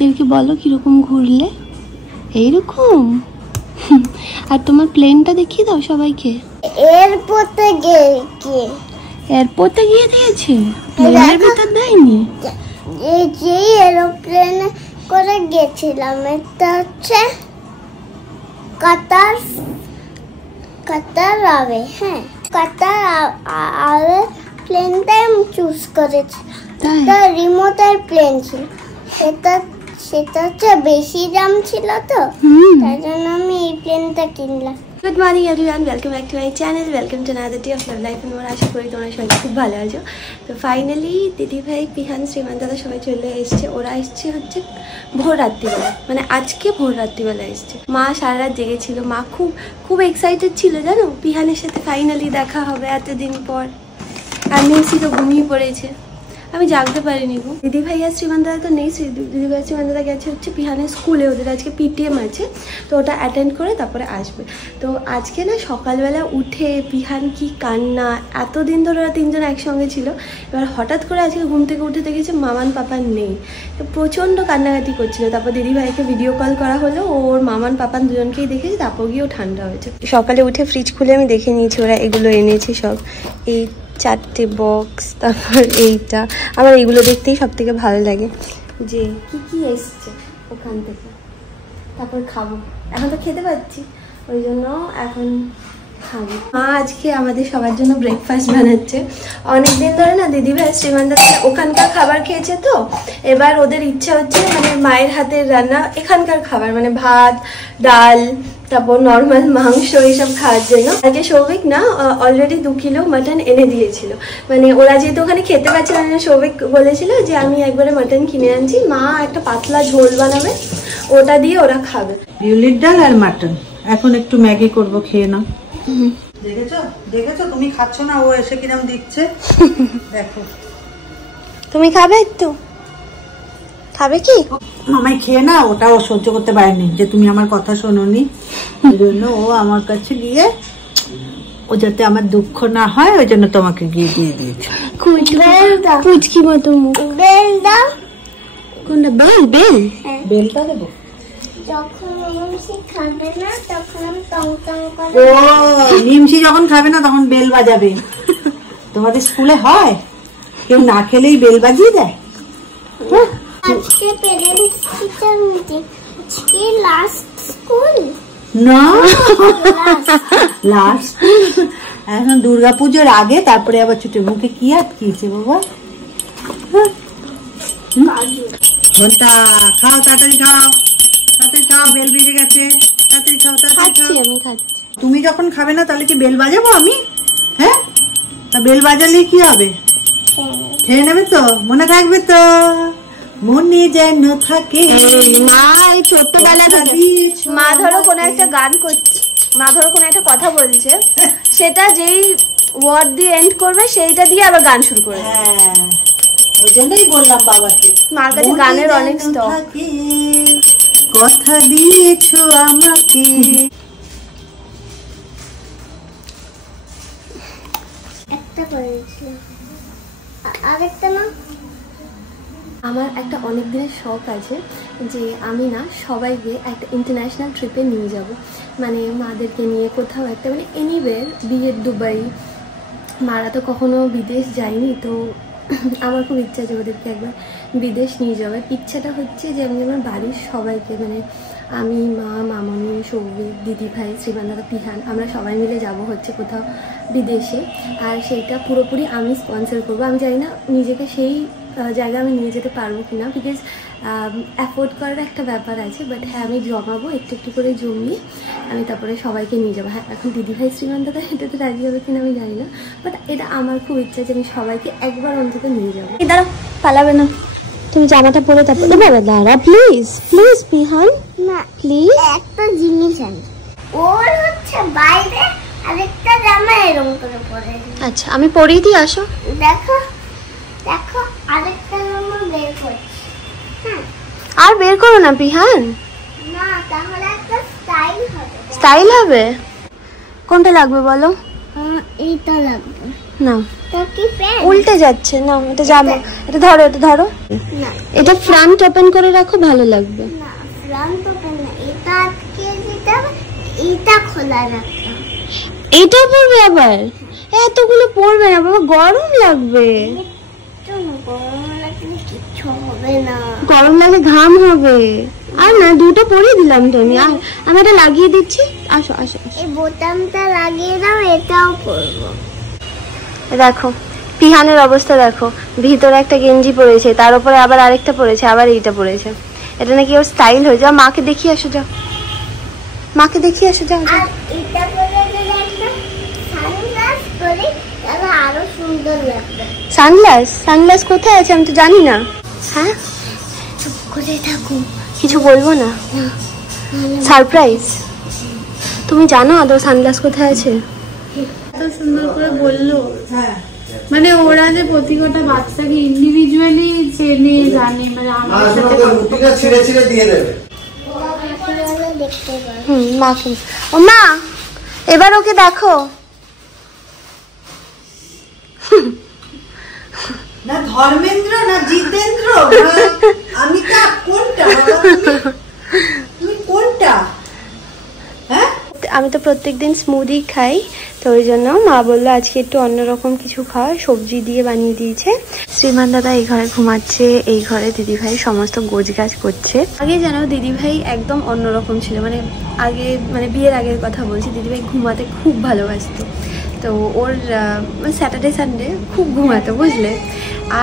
দিদিদেরকে বলো কিরকম ঘুরলে। এইরকম। আর তোমার প্লেনটা দেখিয়ে দাও সবাইকে। এয়ারপোর্টে গিয়ে দিয়েছে, প্লেনের ভিতর দেয়নি। এই যে এরোপ্লেনে করে গেছিলাম, এটা হচ্ছে কাতার আবে। হ্যাঁ, কাতার আবে প্লেনটাই আমি চুজ করেছি। এটা রিমোটের প্লেন ছিল, সেটা হচ্ছে বেশি দাম ছিল, তো তাই জন্য আমি এই প্লেনটা কিনলাম। Good morning everyone, welcome back to my channel, welcome to another day of love life. আমরা আশা করি তোমরা সবাই খুব ভালো আছো। তো ফাইনালি দিদিভাই, পিহান, শ্রীমান দাদা সবাই চলে এসছে। ওরা এসছে হচ্ছে ভোর রাত্রিবেলা, মানে আজকে ভোর রাত্রিবেলা এসছে। মা সারা রাত জেগেছিল, মা খুব এক্সাইটেড ছিল জানো, পিহানের সাথে ফাইনালি দেখা হবে এতদিন পর। আর মেসি তো ঘুমিয়ে পড়েছে, আমি জাগতে পারিনি গো। দিদিভাই আর শ্রীমান দাদা তো নেই, দিদিভাই শ্রীমান দাদা গেছে হচ্ছে পিহানের স্কুলে, ওদের আজকে পিটিএম আছে, তো ওটা অ্যাটেন্ড করে তারপরে আসবে। তো আজকে না সকালবেলা উঠে পিহান কি কান্না, এতদিন ধরে ওরা তিনজন একসঙ্গে ছিল, এবার হঠাৎ করে আজকে ঘুম থেকে উঠে দেখেছে মামান পাপান নেই, প্রচণ্ড কান্নাকাটি করছিল। তারপর দিদিভাইকে ভিডিও কল করা হলো, ওর মামান পাপান দুজনকেই দেখেছে, তারপর গিয়েও ঠান্ডা হয়েছে। সকালে উঠে ফ্রিজ খুলে আমি দেখে নিয়েছি ওরা এগুলো এনেছে সব, এই 4টে বক্স, তারপর এইটা। আমার এইগুলো দেখতেই সব থেকে ভালো লাগে, যে কি এসছে ওখান থেকে। তারপর খাবো, এখন তো খেতে পাচ্ছি, ওই জন্য এখন খাবো। মা আজকে আমাদের সবার জন্য ব্রেকফাস্ট বানাচ্ছে। অনেকদিন ধরে না দিদিভাই শ্রীমানদা ওখানকার খাবার খেয়েছে, তো এবার ওদের ইচ্ছা হচ্ছে মানে মায়ের হাতের রান্না এখানকার খাবার, মানে ভাত, ডাল, তারপর নর্মাল মাংস, এইসব খাওয়ার জন্য। আগে সৌভিক না অলরেডি 2 কিলো মাটন এনে দিয়েছিল, মানে ওরা যেহেতু ওখানে খেতে পারছিল না, সৌভিক বলেছিল যে আমি একবারে মাটন কিনে আনছি, মা একটা পাতলা ঝোল বানাবে, ওটা দিয়ে ওরা খাবে। বিউলির ডাল আর মাটন। এখন একটু ম্যাগি করব, খেয়ে নাও। দেখেছো তুমি খাচ্ছ না, ও এসে কিরম দিচ্ছে দেখো। তুমি খাবে? একটু খাবে কি? মামাই খেয়ে না, ওটা ও সহ্য করতে পারেনি যে তুমি আমার কথা শোনোনি, ওই জন্য ও আমার কাছে গিয়ে, ও যাতে আমার দুঃখ না হয় ওই জন্য তোমাকে গিয়ে দিয়ে দিয়েছে। পুচকি মতো মুখ। বেল দাও। কোনটা? বেলটা দেবো। যখন নিমসি খাবে না তখন আমি টং টং করে। ও নিমসি যখন খাবে না তখন বেল বাজাবে। তোমাদের স্কুলে হয় কেউ না খেলেই বেল বাজিয়ে দেয়? আজকে প্যারেন্টস টিচার মিটিং, আজকে লাস্ট স্কুল না, লাস্ট এখন দুর্গাপুজোর আগে, তারপরে আবার ছুটি। মুখে কি আটকিয়েছে বাবা? ঘন্টা খাও, তাড়াতাড়ি খাও, তাড়াতাড়ি খাও, বেল বেজে গেছে, তাড়াতাড়ি খাও, তাড়াতাড়ি খাও। আমি খাচ্ছি। তুমি যখন খাবে না তাহলে কি বেল বাজাবো আমি? হ্যাঁ, তা বেল বাজালে কি হবে? খেয়ে নেবে তো? মনে থাকবে তো? মনে যেন থাকে। মা এই ছোট্টবেলা থেকে মা ধরো কোনো একটা গান করছে, মা ধরো কোনো একটা কথা বলছে, সেটা যেই ওয়ার্ড দিয়ে এন্ড করবে সেইটা দিয়ে আবার গান শুরু করবে। হ্যাঁ, ওই জন্যই বললাম বাবাকে, মার কাছে গানের অনেক স্টক। কথা দিয়েছো আমাকে। একটা করেছিলাম, আরেকটা না। আমার একটা অনেক দিনের শখ আছে যে আমি না সবাইকে একটা ইন্টারন্যাশনাল ট্রিপে নিয়ে যাব, মানে মাদেরকে নিয়ে কোথাও একটা, মানে এনিওয়ের, বিয়ের দুবাই। মারা তো কখনো বিদেশ যায়নি, তো আমার খুব ইচ্ছা আছে ওদেরকে একবার বিদেশ নিয়ে যাওয়ার। ইচ্ছাটা হচ্ছে যে আমি আমার বাড়ির সবাইকে, মানে আমি, মা, মামনি, সৌভিক, দিদিভাই, শ্রীমানদা, পিহান, আমরা সবাই মিলে যাব হচ্ছে কোথাও বিদেশে। আর সেইটা পুরোপুরি আমি স্পন্সর করবো। আমি জানি না নিজেকে সেই জায়গায় আমি নিয়ে যেতে পারবো কিনা, বিকজ অ্যাফোর্ড করার একটা ব্যাপার আছে, বাট হ্যাঁ আমি জমাবো, একটু একটু করে জমিয়ে আমি তারপরে সবাইকে নিয়ে যাবো। হ্যাঁ, এখন দিদিভাই শ্রীমানদাদা এটাতে রাজি হবে কিনা আমি জানি না, বাট এটা আমার খুব ইচ্ছা যে আমি সবাইকে একবার অন্তত নিয়ে যাবো। দাঁড়া, পালাবে না, তুমি জামাটা পরে তারপরে। বাবা দাঁড়া, প্লিজ প্লিজ পিহান, না প্লিজ। একটা জিনিস আছে, ওর হচ্ছে বাইরে আরেকটা জামা এরকম করে পরে। আচ্ছা, আমি পরেই দিই, আসো। দেখো দেখো, আরেকটা জামা বের করছি। হ্যাঁ, আর বের করো না পিহান, না তাহলে একটা স্টাইল হবে। স্টাইল হবে? কোনটা লাগবে বলো? এইটা লাগবে। না এটা কি প্যান্ট? উল্টে যাচ্ছে না, এটা জামা। এটা ধরো, এটা ধরো, না এটা ফ্রন্ট ওপেন করে রাখো, ভালো লাগবে। না, ফ্রন্ট ওপেন না, এটা আটকে দিতে হবে, এটা খোলা রাখতে হবে। এটা পরবে আবার? এতগুলো পরবে না বাবা, গরম লাগবে। গরম লাগলে কিচ্ছু হবে না। গরম লাগে, ঘাম হবে। আর না, দুটো পরিয়ে দিলাম তো আমি। আর আমি এটা লাগিয়ে দিচ্ছি, আসো আসো। এই বোতামটা লাগিয়ে দাও, এটাও পরবো। দেখো পিহানের অবস্থা দেখো, ভিতরে একটা গেঞ্জি পরেছে, তার উপরে আবার আরেকটা পরেছে, আবার এইটা পরেছে। এটা নাকি ওর স্টাইল হয়ে যাও। মাকে দেখিয়ে আসো, যাও মাকে দেখিয়ে আসো, যাও। আর এটা পরে যদি একটা সানগ্লাস পরি তাহলে আরো সুন্দর লাগবে। সানগ্লাস কোথায় আছে আমি তো জানি না। হ্যাঁ, চুপ করে থাকো, কিছু বলবো না, সারপ্রাইজ। তুমি জানো আদৌ সানগ্লাস কোথায় আছে? এত সুন্দর করে বললো, মানে ওরা যে প্রতিটা বাচ্চাকে ইন্ডিভিজুয়ালি চেনে জানে, মানে আমার সাথে ছিঁড়ে ছিঁড়ে দিয়ে দেবে। দেখতে পারো। মাকে। ও মা, এবার ওকে দেখো। না ধর্মেন্দ্র না জিতেন্দ্র, আমি কোনটা? তুমি কোনটা? হ্যাঁ, আমি তো প্রত্যেকদিন স্মুদি খাই, তো ওই জন্য মা বললো আজকে একটু অন্যরকম কিছু খাওয়া, সবজি দিয়ে বানিয়ে দিয়েছে। শ্রীমান দাদা এই ঘরে ঘুমাচ্ছে, এই ঘরে দিদিভাই সমস্ত গোছগাছ করছে। আগে জানো দিদিভাই একদম অন্যরকম ছিল, মানে আগে, মানে বিয়ের আগের কথা বলছি, দিদিভাই ঘুমাতে খুব ভালোবাসতো। তো ওর স্যাটারডে সানডে খুব ঘুমাতো, বুঝলে।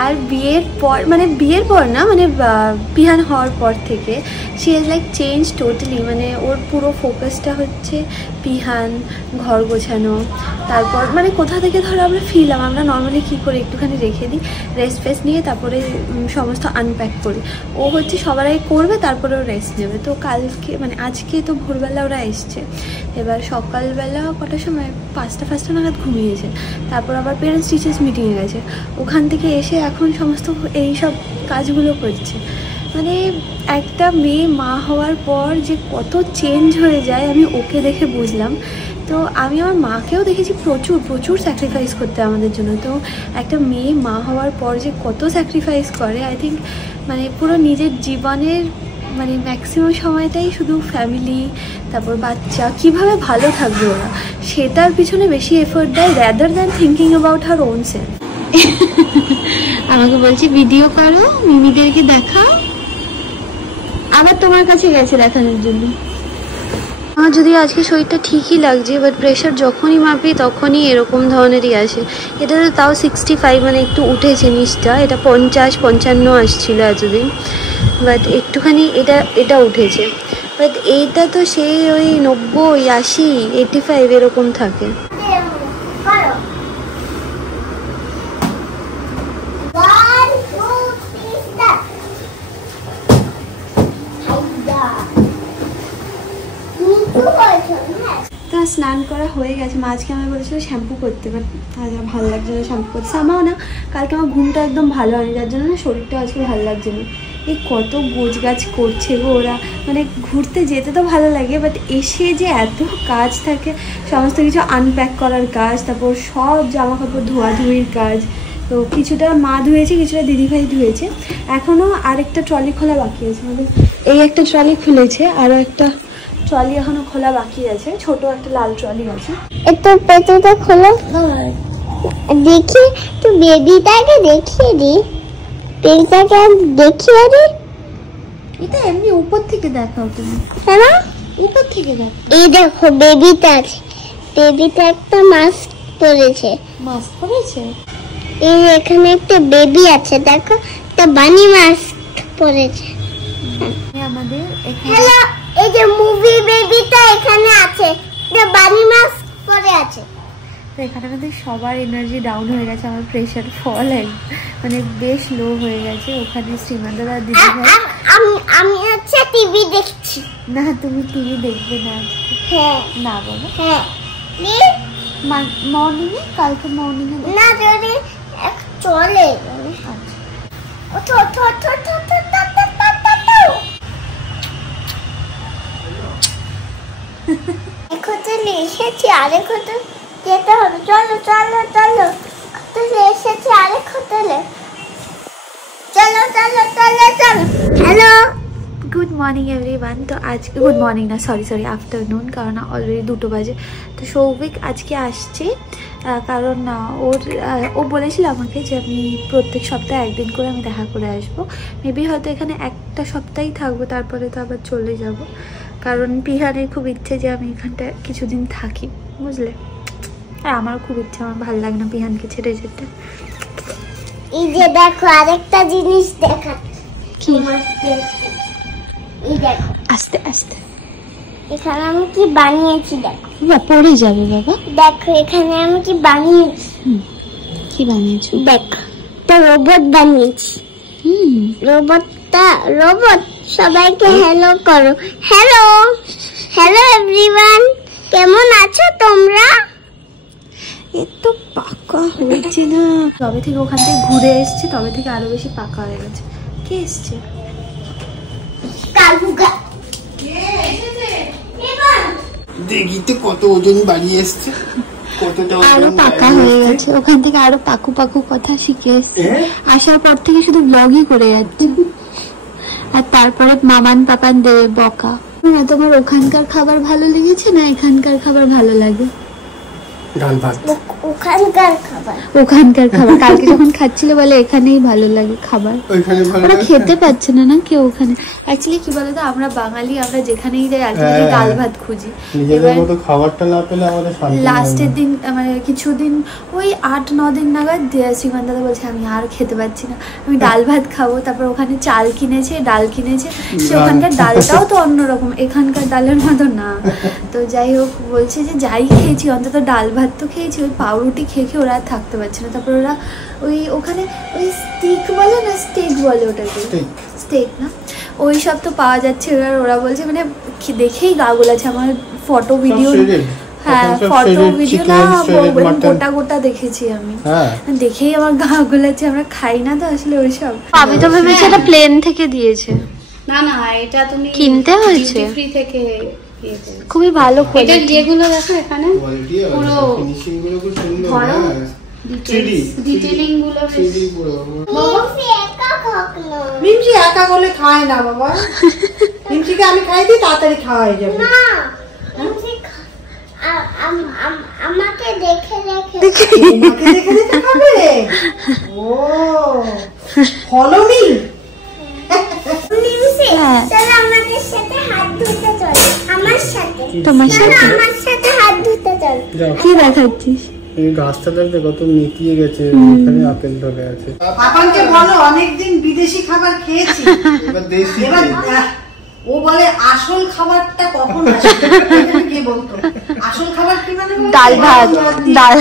আর বিয়ের পর, মানে বিয়ের পর না, মানে পিহান হওয়ার পর থেকে she has like change totally. মানে ওর পুরো ফোকাসটা হচ্ছে পিহান, ঘর গোছানো, তারপর মানে কোথা থেকে ধরো আমরা ফিরলাম, আমরা নর্মালি কী করে একটুখানি রেখে দিই, রেস্ট ফেস্ট নিয়ে তারপরে সমস্ত আনপ্যাক করি। ও হচ্ছে সবার আগে করবে, তারপরে ও রেস্ট নেবে। তো কালকে মানে আজকে তো ভোরবেলা ওরা এসছে, এবার সকালবেলা কটার সময় 5টা নাগাদ ঘুমিয়েছে। তারপর আবার পেরেন্টস টিচার্স মিটিংয়ে গেছে, ওখান থেকে এসে এখন সমস্ত এই সব কাজগুলো করছে। মানে একটা মেয়ে মা হওয়ার পর যে কত চেঞ্জ হয়ে যায় আমি ওকে দেখে বুঝলাম। তো আমি আমার মাকেও দেখেছি প্রচুর স্যাক্রিফাইস করতে আমাদের জন্য। তো একটা মেয়ে মা হওয়ার পর যে কত স্যাক্রিফাইস করে, আই থিঙ্ক মানে পুরো নিজের জীবনের মানে ম্যাক্সিমাম সময়টাই শুধু ফ্যামিলি, তারপর বাচ্চা, কিভাবে ভালো থাকবে ওরা, সেটার পিছনে বেশি এফোর্ট দেয় rather than thinking about her own self. আমাকে বলছি ভিডিও করো, মিমিদেরকে দেখাও, আবার তোমার কাছে গেছে দেখানোর জন্য। আমার যদি আজকে শরীরটা ঠিকই লাগছে, বাট প্রেশার যখনই মাপি তখনই এরকম ধরনেরই আসে। এটা তো তাও 65, মানে একটু উঠেছে নিচটা, এটা 50-55 আসছিল এতদিন, বাট একটুখানি এটা উঠেছে। বাট এইটা তো সেই ওই 90, 80, 85 এরকম থাকে। করো। 1, 2, 3 start. হাইদা। নিচু হয়েছে না? তো স্নান করা হয়ে গেছে। মা আজকে আমায় বলেছিল শ্যাম্পু করতে, বাট আজ আমার ভালো লাগছে না শ্যাম্পু করতে। আমাও না, কালকে আমার ঘুমটা একদম ভালো হয়নি, যার জন্য না শরীরটা আজকে ভালো লাগছে না। এই কত গোছগাছ করছে গো ওরা, মানে ঘুরতে যেতে তো ভালো লাগে, বাট এসে যে এত কাজ থাকে, সমস্ত কিছু আনপ্যাক করার কাজ, তারপর সব জামা কাপড় ধোয়াধুয়ির কাজ। তো কিছুটা মা ধুয়েছে, কিছুটা দিদিভাই ধুয়েছে। এখনও আরেকটা ট্রলি খোলা বাকি আছে, মানে এই একটা ট্রলি খুলেছে, আরও একটা ট্রলি এখনো খোলা বাকি আছে, ছোট একটা লাল ট্রলি আছে। একটু পেটটা খোলো, দেখি তো বেবিটাকে দেখিয়ে দি, বেবিটাকে দেখিয়ে দি। এটা এমনি উপর থেকে দেখাও তুমি, হ্যাঁ উপর থেকে দেখো। এই দেখো বেবিটা আছে, বেবিটা একটা মাস্ক পরেছে, মাস্ক পরেছে। এই এখানে একটা বেবি আছে, দেখো একটা বানি মাস্ক পরেছে। আমাদের এখানে হ্যালো, এই যে মুভি বেবিটা এখানে আছে, এটা বানি মাস্ক পরে আছে। তো এখানে আমাদের সবার এনার্জি ডাউন হয়ে গেছে, আমার প্রেশার ফল মানে বেশ লো হয়ে গেছে। ওখানে শ্রীমান দাদা দিদিভাই, আমি হচ্ছে টিভি দেখছি। না তুমি টিভি দেখবে না আজকে? হ্যাঁ না বাবা, হ্যাঁ মর্নিংয়ে, কালকে মর্নিংয়ে না যদি চলে। আচ্ছা ওঠো ওঠো ওঠো ওঠো ওঠো। এখন চলে এসেছি, আরেক হতো যেতে হবে, চলো চলো চলো। হোটেলে এসেছি, আরেক হোটেলে। চলো চলো চলো চলো। Hello, good morning everyone. তো আজকে গুড মর্নিং না, সরি আফটারনুন, কারণ অলরেডি 2টো বাজে। তো সৌভিক আজকে আসছে, কারণ ও বলেছিল আমাকে যে আমি প্রত্যেক সপ্তাহে একদিন করে আমি দেখা করে আসবো। মেবি হয়তো এখানে একটা সপ্তাহই থাকবো, তারপরে তো আবার চলে যাব, কারণ পিহানের খুব ইচ্ছে যে আমি এখানটা কিছুদিন থাকি, বুঝলে। আর আমারও খুব ইচ্ছে, আমার ভালো লাগে না পিহানকে ছেড়ে যেতে। এই যে দেখো আরেকটা জিনিস দেখা। কি? এই দেখো, আস্তে আস্তে। এখানে আমি কি বানিয়েছি দেখো। পড়ে যাবে বাবা। দেখো এখানে আমি কি বানিয়েছি। কি বানিয়েছো? দেখ, একটা রোবট বানিয়েছি। রোবট সবাইকে হ্যালো করো। হ্যালো হ্যালো এভরিওয়ান, কেমন আছো তোমরা? এত পাকা হয়েছে না, তবে থেকে ওখান থেকে ঘুরে এসছে, তবে থেকে আরো বেশি পাকা হয়ে গেছে। কে এসছে? কালুগা। দেখি তো কত ওজন বাড়িয়ে এসছে, কতটা আরো পাকা হয়ে গেছে, ওখান থেকে আরো পাকু পাকু কথা শিখে এসছে। আসার পর থেকে শুধু ব্লগই করে যাচ্ছে, আর তারপরে মামান পাপান দেবে বকা। তোমার ওখানকার খাবার ভালো লেগেছে না এখানকার খাবার ভালো লাগে? ডাল ভাত। ওখানকার খাবার কালকে যখন খাচ্ছিল বলে এখানেই ভালো লাগে খাবার, ওরা খেতে পাচ্ছে না কেউ ওখানে। অ্যাকচুয়ালি কি বলতো, আমরা বাঙালি, আমরা যেখানেই যাই আলটিমেটলি ডাল ভাত খুঁজি। খাবারটা না পেলে আমাদের লাস্টের দিন মানে কিছুদিন ওই 8-9 দিন নাগাদ শ্রীমান দাদা বলছে আমি আর খেতে পাচ্ছি না, আমি ডাল ভাত খাবো। তারপর ওখানে চাল কিনেছে, ডাল কিনেছে, সে ওখানকার ডালটাও তো অন্যরকম, এখানকার ডালের মতো না। তো যাই হোক, বলছে যে যাই খেয়েছি অন্তত ডাল ভাত তো খেয়েছি, ওই পাউরুটি খেয়ে ওরা আর থাকতে পারছে না। তারপর ওরা ওখানে ওই স্টিক বলে না, স্টেক বলে ওটাকে, স্টেক না, ওই সব তো পাওয়া যাচ্ছে। এবার ওরা বলছে মানে দেখেই গা গোলাছে। আমার ফটো ভিডিও, হ্যাঁ ফটো ভিডিও না, গোটা গোটা দেখেছি আমি, দেখেই আমার গা গোলাচ্ছে। আমরা খাই না তো আসলে ওইসব। আমি তো ভেবেছি এটা প্লেন থেকে দিয়েছে। না না, এটা তুমি কিনতে হয়েছে ফ্রি থেকে। খুবই ভালো এটা যেগুলো দেখো এখানে পুরো ডিটেইলিং গুলো মিমজি একা গলে খায় না বাবা, মিমজিকে আমি খাই দিই, তাড়াতাড়ি খাওয়া হয়ে যাবে। আমাকে দেখে খাবে। ও ফলো মি। চলো আমাদের সাথে হাত ধুতে চলো। আমার সাথে, তোমার সাথে আমার সাথে হাত ধুতে চলো। কি দেখাচ্ছিস? এই গাছটা দেখতে কত নেতিয়ে গেছে, এখানে আপেল ধরে আছে। পাপাকে বলো অনেকদিন বিদেশি খাবার খেয়েছি, এবার দেশি ও বলে আসল খাবারটা কখন আসবে? কে বলতো আসল খাবার কি? মানে ডাল ভাত, ডাল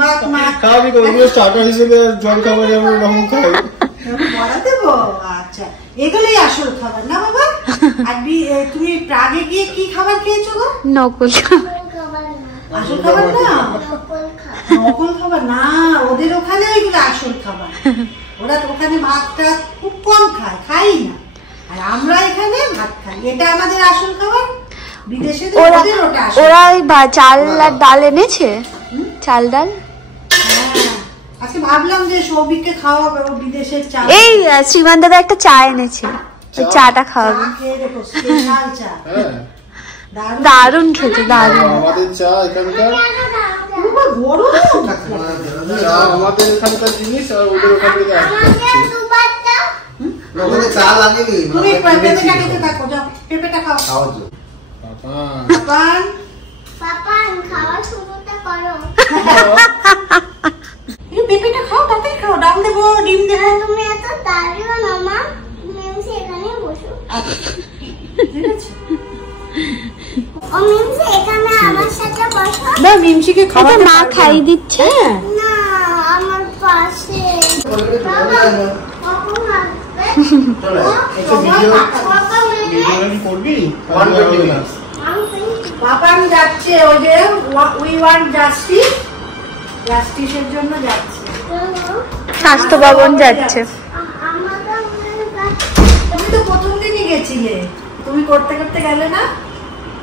ভাত, মাছ খাবি ওগুলো স্টার্টার হিসেবে, জল খাবার যেমন রকম খাই বলা দেবো। আচ্ছা, এগুলোই আসল খাবার না বাবা? আর তুমি প্রাগে গিয়ে কি খাবার খেয়েছো গো? নকল আসল খাবার না, নকল খাবার না। ওদের ওখানে ওইগুলো আসল খাবার। ওরা তো ওখানে ভাতটা খুব কম খায়, খাই না। আর আমরা এখানে ভাত খাই, এটা আমাদের আসল খাবার। বিদেশে ওরা ওই চাল আর ডাল এনেছে, চাল ডাল। আজকে ভাবলাম যে সৌভিককে খাওয়াবো বিদেশের চা। এই শ্রীমান দাদা একটা চা এনেছে, ওই চাটা খাওয়াবে। চা দারুণ খেতে, দারুণ। আমাদের চা এখানকার, আমাদের এখানকার জিনিস আর ওদের ওখান থেকে চা লাগেনি। তুমি পেঁপেটা খেতে থাকো, যাও পেঁপেটা খাও। পাপান পাপান খাওয়া শুরুটা করো। পেঁপেটা খাও, তাড়াতাড়ি খাও। ডাল দেবো, ডিম দেবো। তুমি এত দাঁড়িও না মা, মিমসি এখানে বসো। ঠিক আছে, ও মিমসি এখানে আমার সাথে বসো। না মিমসিকে খাওয়াতে মা খাই দিচ্ছে। না আমার পাশে পাপান যাচ্ছে ওই যে উই ওয়ান্ট জাস্টিস, জাস্টিসের জন্য যাচ্ছে। স্বাস্থ্য ভবন যাচ্ছে। তুমি তো প্রথম দিনই গেছিলে, তুমি করতে করতে গেলে না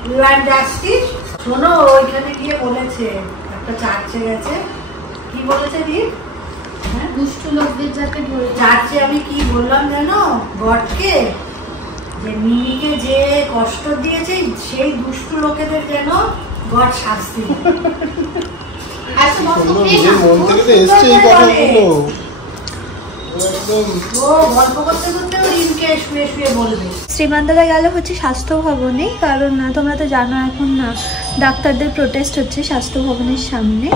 উই ওয়ান্ট জাস্টিস। শোনো, ওইখানে গিয়ে বলেছে, একটা চার্চে গেছে, কি বলেছে রিক? দুষ্টু লোকদের যাতে ধরে চার্চে আমি কি বললাম জানো গডকে, যে মিমিকে যে কষ্ট দিয়েছে সেই দুষ্টু লোকেদের যেন গড শাস্তি দেয়। আর সমস্ত নিজের মন থেকে তো এসছে এই কথাগুলো। একদম ও গল্প করতে করতে রিমকে শুয়ে শুয়ে বলবে। শ্রীমান্দাদা গেল হচ্ছে স্বাস্থ্য ভবনে, কারণ তোমরা তো জানো এখন না ডাক্তারদের প্রোটেস্ট হচ্ছে স্বাস্থ্য ভবনের সামনে,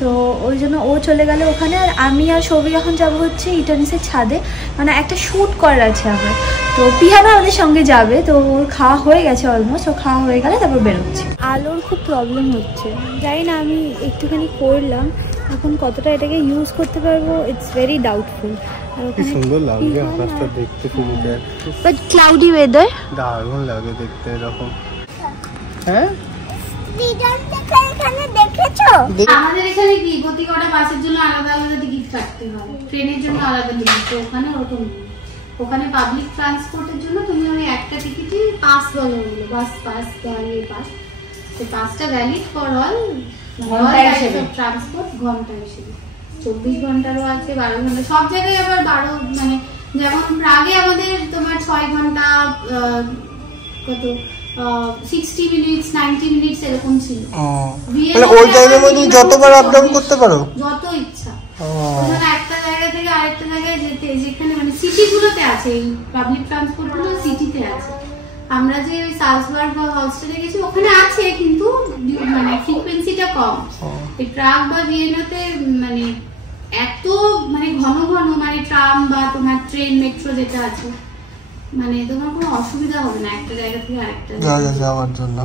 তো ওই জন্য ও চলে গেল ওখানে। আর আমি আর সৌভিক এখন যাবো হচ্ছে ইটানিসের ছাদে, মানে একটা শ্যুট করার আছে আমার, তো পিহানা আমাদের সঙ্গে যাবে। তো ওর খাওয়া হয়ে গেছে অলমোস্ট, ও খাওয়া হয়ে গেলে তারপর বেরোচ্ছে। আলোর খুব প্রবলেম হচ্ছে, জানি না আমি একটুখানি করলাম, এখন কতটা এটাকে ইউজ করতে পারবো ইটস ভেরি ডাউটফুল। কি সুন্দর লাগছে আকাশটা দেখতে, শুরুতে বাট ক্লাউডি ওয়েদার দারুণ লাগে দেখতে এরকম। হ্যাঁ এখানে দেখেছো? আমাদের এখানে কি প্রতি কটা বাসের জন্য আলাদা আলাদা টিকিট কাটতে হয়, ট্রেনের জন্য আলাদা টিকিট, তো ওখানে ওরকম নেই। ওখানে পাবলিক ট্রান্সপোর্টের জন্য তুমি ওই একটা টিকিটই পাস বলে ওগুলো, বাস পাস বা ইয়ে পাস, সেই পাসটা ভ্যালিড ফর অল ট্রান্সপোর্ট ঘন্টা হিসেবে। 24 ঘন্টারও আছে, 12 ঘন্টা, সব জায়গায় আবার 12, মানে যেমন প্রাগে আমাদের তোমার 6 ঘন্টা কত 60 মিনিটস 90 মিনিটস এরকম ছিল। মানে ওই টাইমের মধ্যে যতবার আপ ডাউন করতে পারো, যত ইচ্ছা। ওখানে একটা জায়গা থেকে আরেকটা জায়গায় যেতে, যেখানে মানে সিটিগুলোতে আছে এই পাবলিক ট্রান্সপোর্ট গুলো সিটিতে আছে। আমরা যে ওই সালসবার্গ বা হলস্টেডে গেছি ওখানে আছে, কিন্তু মানে ফ্রিকোয়েন্সিটা কম। এই ট্রাক বা ভিয়েনাতে মানে এত মানে ঘন ঘন, মানে ট্রাম বা তোমার ট্রেন মেট্রো যেটা আছে, মানে তোমার কোনো অসুবিধা হবে না একটা জায়গা থেকে আরেকটা জায়গায় যাওয়ার জন্য।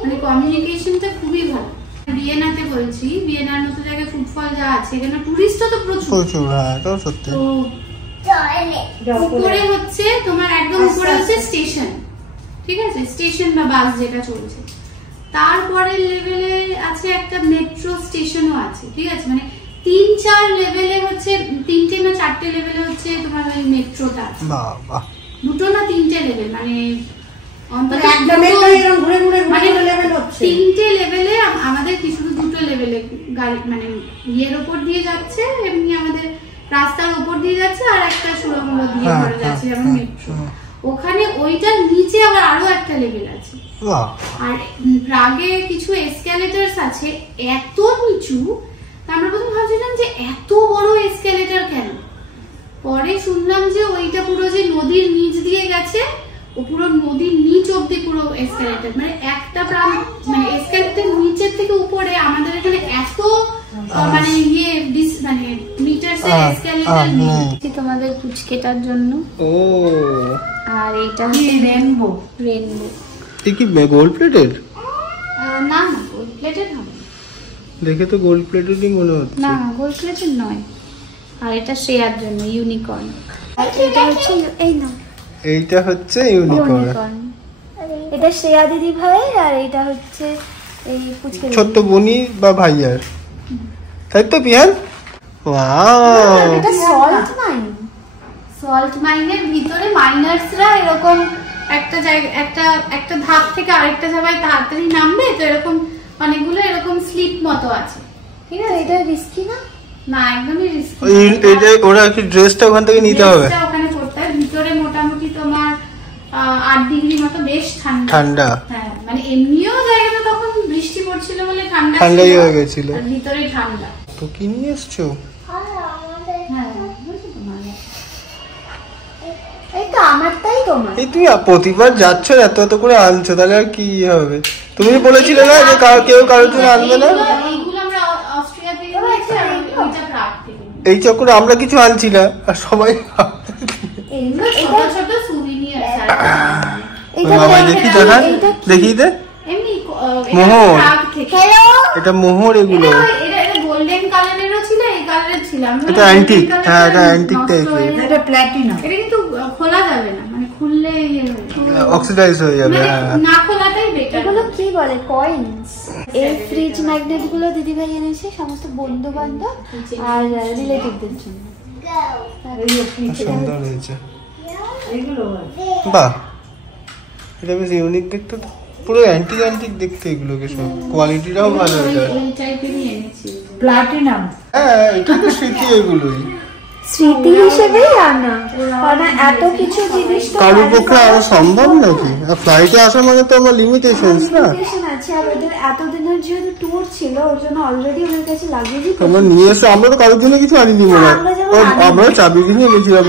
মানে কমিউনিকেশনটা খুবই ভালো। ভিয়েনাতে বলছি, ভিয়েনার মতো জায়গায় ফুটফল যা আছে, এখানে টুরিস্টও তো প্রচুর। হ্যাঁ এটাও সত্যি। তো উপরে হচ্ছে তোমার একদম উপরে হচ্ছে স্টেশন, ঠিক আছে, স্টেশন বা বাস যেটা চলছে। তারপরের লেভেলে আছে একটা মেট্রো স্টেশনও আছে, ঠিক আছে, মানে 3-4 লেভেলে হচ্ছে, 3টে না 4টে লেভেলে হচ্ছে তোমার ওই মেট্রোটা আছে। বাবা, 2টো না 3টে লেভেল, মানে মানে 3টে লেভেলে আমাদের কি শুধু 2টো লেভেলে গাড়ি, মানে ইয়ের ওপর দিয়ে যাচ্ছে, এমনি আমাদের রাস্তার ওপর দিয়ে যাচ্ছে, আর একটা সুড়ঙ্গ দিয়ে পড়ে যাচ্ছে যেমন মেট্রো। ওখানে ওইটার নিচে আবার আরো একটা লেভেল আছে। আর প্রাগে কিছু এসক্যালেটারস আছে এত নিচু, আমরা প্রথমে ভাবছিলাম যে এত বড় এসক্যালেটার কেন, পরে শুনলাম যে ওইটা পুরো যে নদীর নিচ দিয়ে গেছে, ও পুরো নদীর নিচ অব্দি পুরো এসক্যালেটার, মানে একটা মানে এসক্যালেটার নিচের থেকে উপরে আমাদের এখানে এত মানে ইয়ে মানে মিটারস এর এসক্যালেটার নেই। তোমাদের পুচকেটার জন্য ও, আর এইটা হচ্ছে রেনবো। এই কি গোল্ড প্লেটেড? না না, গোল্ড প্লেটেড হবে দেখে তো গোল্ড প্লেটেডই মনে হচ্ছে। না, গোল্ড প্লেটেড নয়। আর এটা শ্রেয়ার জন্য ইউনিকর্ন। এটা হচ্ছে এই না, এইটা হচ্ছে ইউনিকর্ন। এটা শ্রেয়া দিদি ভাই, আর এটা হচ্ছে এই পুচকে ছোট্ট বনি বা ভাইয়ার, তাই তো পিয়ান? ওয়াও, এটা সল্ট মাইন। সল্ট মাইনের ভিতরে মাইনার্সরা এরকম একটা জায়গা, একটা ধাপ থেকে আরেকটা জায়গায় তাড়াতাড়ি নামবে, তো এরকম অনেকগুলো এরকম স্লিপ মতো আছে, ঠিক আছে। এটা রিস্কি না? না, একদমই রিস্কি। এইটা ওরা কি ড্রেসটা ওখান থেকে নিতে হবে? ড্রেসটা ওখানে করতে হয়। ভিতরে মোটামুটি তোমার 8 ডিগ্রি মতো, বেশ ঠান্ডা। হ্যাঁ, মানে এমনিও জায়গাটা তখন বৃষ্টি পড়ছিল বলে ঠান্ডাই হয়ে গেছিল, আর ভিতরে ঠান্ডা। তো কি নিয়ে এসছো? হ্যাঁ, এই তো আমারটাই তোমার। এই তুমি প্রতিবার যাচ্ছ এত এত করে আনছো, তাহলে আর কি হবে? তুমি বলেছিলে না যে কেউ কারোর জন্য আনবে না। এইগুলো আমরা অস্ট্রিয়া থেকে নিয়েছি, আর ওইটা প্রাগ থেকে। এই চক্করে আমরা কিছু আনছি না, আর সবাই এইগুলো ছোট ছোট সুভিনিয়ার। বাবা দেখি দেখা, দেখি দে এমনি মোহর, প্রাগ থেকে। এটা মোহর। এগুলো এটা গোল্ডেন কালারেরও ছিল, এই কালারের ছিল। এটা অ্যান্টিক। হ্যাঁ, এটা অ্যান্টিক টাইপের। এটা প্ল্যাটিনাম। এটা কিন্তু খোলা যাবে না, মানে খুললে অক্সিডাইজ হয়ে যাবে। মানে হ্যাঁ, না খোলাটাই বেটার। এগুলো কি বলে, কয়েনস। এই ফ্রিজ ম্যাগনেট গুলো দিদি ভাই এনেছে সমস্ত বন্ধু বান্ধব আর রিলেটিভদের জন্য। সুন্দর হয়েছে। এগুলো বাহ, এটা বেশ ইউনিক দেখতে, তো পুরো অ্যান্টিক দেখতে এগুলোকে, সব কোয়ালিটিটাও ভালো। এটা এই টাইপেরই এনেছি। প্ল্যাটিনাম। হ্যাঁ, এটা তো স্মৃতি এগুলোই। স্মৃতি হিসেবেই আনা, কারণ এত কিছু জিনিস তো কারোর পক্ষে আরো সম্ভব নাকি? ফ্লাইটে আসা মানে তো আমার লিমিটেশনস না। লিমিটেশন আছে, আর ওদের এতদিনের যেহেতু ট্যুর ছিল ওর জন্য অলরেডি ওদের কাছে লাগেজই আমরা নিয়ে এসে আমরা তো কারোর জন্য কিছু আনিনি মনে হয়। আমরা চাবি কিনে এনেছিলাম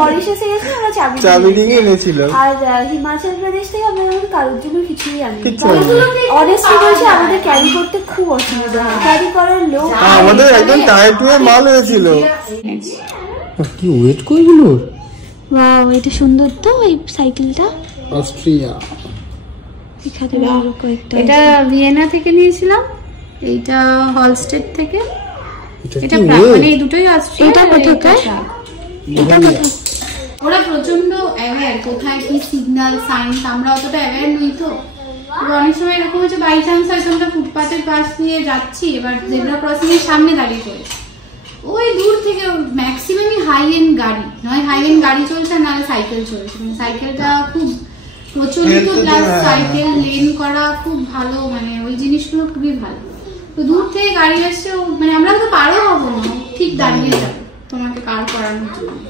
মরিশাসে গেছিলাম, আমরা চাবি কিনে এনেছিলাম। আর হিমাচল প্রদেশ থেকে আমরা কারোর জন্য কিছুই আনিনি। অনেস্টলি বলছি আমাদের ক্যারি করতে খুব অসুবিধা হয়, ক্যারি করার লোক আমাদের একদম টায়ার টুয়ে মাল হয়েছিল। কি ওয়েট কইগুলো? ওয়াও, এটা সুন্দর তো এই সাইকেলটা। অস্ট্রিয়া। এখানে আরো কয়েকটা। এটা ভিয়েনা থেকে নিয়েছিলাম, এইটা হলস্টেড থেকে। এটা মানে এই দুটোই অস্ট্রিয়া। এটা কোথাকার? এটা কোথায়? ওরা প্রচন্ড অ্যাওয়্যার কোথায় কি সিগন্যাল সাইন্স, আমরা অতটা অ্যাওয়্যার নই তো। অনেক সময় এরকম হচ্ছে বাই চান্স হয়তো আমরা ফুটপাথের পাশ দিয়ে যাচ্ছি, এবার জেব্রা ক্রসিং এর সামনে দাঁড়িয়ে পড়েছি, ওই দূর থেকে ম্যাক্সিমামই হাই এন্ড গাড়ি, নয় হাই এন্ড গাড়ি চলছে না সাইকেল চলছে। মানে সাইকেলটা খুব প্রচলিত, প্লাস সাইকেল লেন করা খুব ভালো, মানে ওই জিনিসগুলো খুবই ভালো। তো দূর থেকে গাড়ি আসছে, মানে আমরা তো পারো হবো না, ঠিক দাঁড়িয়ে যাবে তোমাকে কার করানোর জন্য।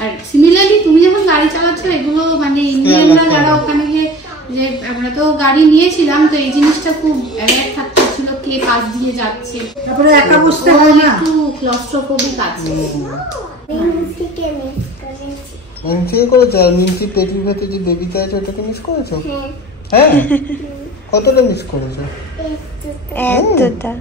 আর সিমিলারলি তুমি যখন গাড়ি চালাচ্ছ, এগুলো মানে ইন্ডিয়ানরা যারা ওখানে গিয়ে, যে আমরা তো গাড়ি নিয়েছিলাম, তো এই জিনিসটা খুব অ্যাওয়্যার থাকতে ছিল কে কাজ দিয়ে যাচ্ছে। তারপরে একা বসতে হয় না, একটু ক্লস্ট্রোফোবিক আছে। মিনসি করেছো? আর মিনসি পেটির ভেতরে যে বেবিটা আছে ওটাকে মিস করেছো? হ্যাঁ, কতটা মিস করেছো? এতটা।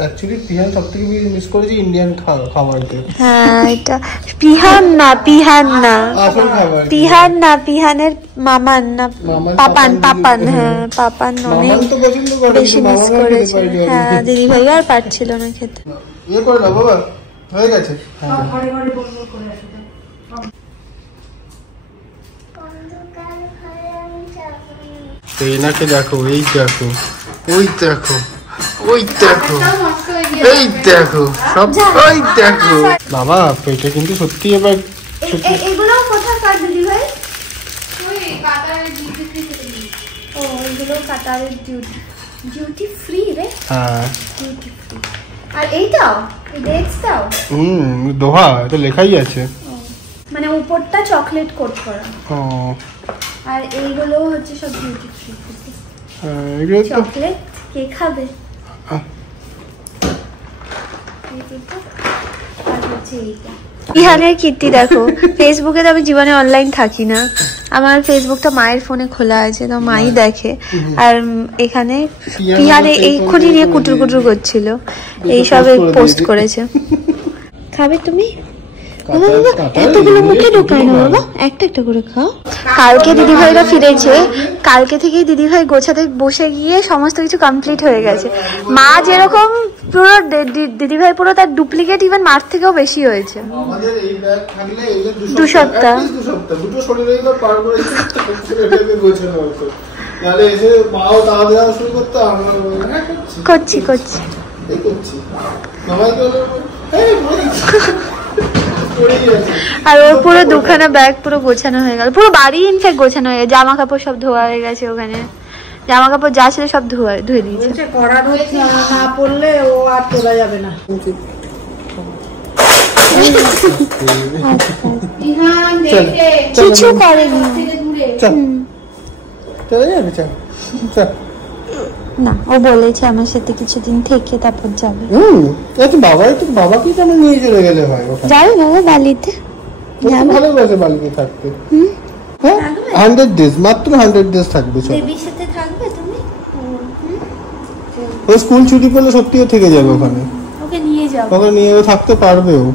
অ্যাকচুয়ালি পিহান সব থেকে মিস করেছি ইন্ডিয়ান খাবারকে। হ্যাঁ, এটা পিহান না, পিহান না, আসল খাবার পিহান না, পিহানের মামান না, পাপান, পাপান। হ্যাঁ, পাপান অনেক তো পছন্দ করে, বেশি মিস করেছে। হ্যাঁ, দিদি ভাই আর পারছিল না খেতে। ইয়ে করে দাও বাবা, হয়ে গেছে। ঘরে ঘরে বন্ধ করে আসো। এনাকে দেখো, এই দেখো, ওই দেখো, ওই দেখো, এই দেখো, সব ওই দেখো। বাবা এটা কিন্তু সত্যি এবার এগুলো কোথাকার দিদি ভাই? ওই কাতারের ডিউটি ফ্রি থেকে নিই। ও, এগুলো কাতারের ডিউটি ফ্রি রে। হ্যাঁ, ডিউটি ফ্রি। আর এইটাও, এই ডেটসটাও দোহা, এটা লেখাই আছে। মানে উপরটা চকলেট কোট করা, ও আর এইগুলো হচ্ছে সব ডিউটি ফ্রি। এগুলো তো চকলেট কে খাবে? ইহানের কীর্তি দেখো, ফেসবুকে তো আমি জীবনে অনলাইন থাকি না, আমার ফেসবুকটা মায়ের ফোনে খোলা আছে, তো মাই দেখে। আর এখানে ইহানে এইক্ষুনি নিয়ে কুটুর কুটুর করছিল, এইসব পোস্ট করেছে। খাবে তুমি? এতগুলো মুখে ঢোকায় না বাবা, একটা একটা করে খাও। কালকে দিদিভাইরা ফিরেছে, কালকে থেকেই দিদিভাই গোছাতে বসে গিয়ে সমস্ত কিছু কমপ্লিট হয়ে গেছে। মা যেরকম পুরো দিদিভাই পুরো তার ডুপ্লিকেট, ইভেন মার থেকেও বেশি হয়েছে। আমাদের এই ব্যাগ থাকলে এই যে 2 সপ্তাহ দুটো শরীরে পার করে গোছানো হতো, তাহলে এসে মাও তাড়াতাড়ি যাওয়া শুরু করতো, আমরা করছি এই করছি মামাকে আর ওর পুরো দুখানা ব্যাগ পুরো গোছানো হয়ে গেল, পুরো বাড়ি ইনফ্যাক্ট গোছানো হয়ে গেছে। জামা কাপড় সব ধোয়া হয়ে গেছে, ওখানে জামা কাপড় যা ছিল সব ধুয়ে দিয়েছে। কড়া না পড়লে ও আর তোলা যাবে না। কিছু করেনি, চলে যাবে, চল না, ও বলেছে আমার সাথে কিছুদিন থেকে তারপর যাবে। বাবাকে তো নিয়ে চলে গেলে হয়, যাবে বাবা বালিতে, ভালোবাসে বালিতে থাকতে। 100 days, মাত্র 100 days থাকবে। বেবির সাথে থাকবে তুমি? ও স্কুল ছুটি পেলে সত্যিও থেকে যাবে ওখানে, ওকে নিয়ে যাও, ওকে নিয়ে থাকতে পারবে। ও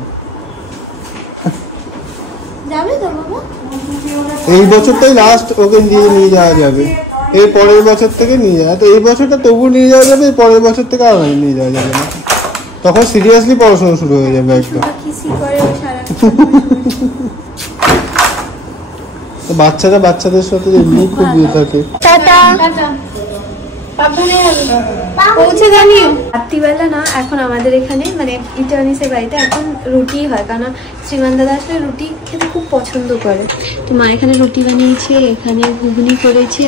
যাবে তো বাবা? এই বছরটাই লাস্ট ওকে নিয়ে যাওয়া যাবে, এর পরের বছর থেকে নিয়ে যাওয়া, তো এই বছরটা তবু নিয়ে যাওয়া যাবে, পরের বছর থেকে আর নিয়ে যাওয়া যাবে না, তখন সিরিয়াসলি পড়াশোনা শুরু হয়ে যাবে একদম। বাচ্চারা বাচ্চাদের সাথে এমনি খুব ইয়ে থাকে। পৌঁছে জানিও রাত্রিবেলা না, এখন আমাদের এখানে মানে ইটার্নিসের বাড়িতে এখন রুটি হয়, কারণ শ্রীমান দাদা আসলে রুটি খেতে খুব পছন্দ করে। তো মা এখানে রুটি বানিয়েছে, এখানে ঘুগনি করেছে।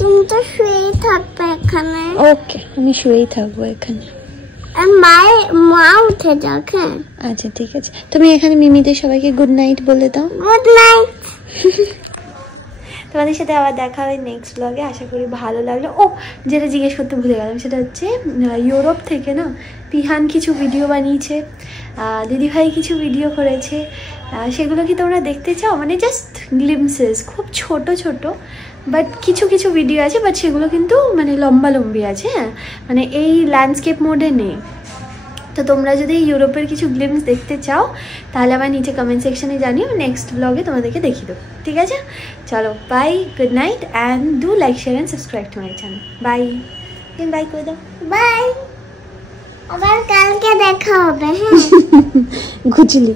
তুমি তো শুয়েই থাকবে এখানে। ওকে, আমি শুয়েই থাকবো এখানে। আর মা উঠে যাক। হ্যাঁ আচ্ছা ঠিক আছে, তুমি এখানে মিমিদের সবাইকে গুড নাইট বলে দাও। Good night. তোমাদের সাথে আবার দেখা হবে নেক্সট ব্লগে, আশা করি ভালো লাগলো। ও যেটা জিজ্ঞেস করতে ভুলে গেলাম, সেটা হচ্ছে ইউরোপ থেকে না পিহান কিছু ভিডিও বানিয়েছে, দিদিভাই কিছু ভিডিও করেছে, সেগুলো কি তোমরা দেখতে চাও? মানে জাস্ট গ্লিমসেস, খুব ছোট ছোট, বাট কিছু কিছু ভিডিও আছে, বাট সেগুলো কিন্তু মানে লম্বা লম্বি আছে। হ্যাঁ মানে এই ল্যান্ডস্কেপ মোডে নেই। তো তোমরা যদি ইউরোপের কিছু গ্লিমস দেখতে চাও তাহলে আমার নিচে কমেন্ট সেকশনে জানিও, নেক্সট ব্লগে তোমাদেরকে দেখিয়ে দেবো। ঠিক আছে, চলো bye, good night, and do like share and subscribe to my channel. Bye, bye করে দাও। বাই, আবার কালকে দেখা হবে। হ্যাঁ ঘুচলি।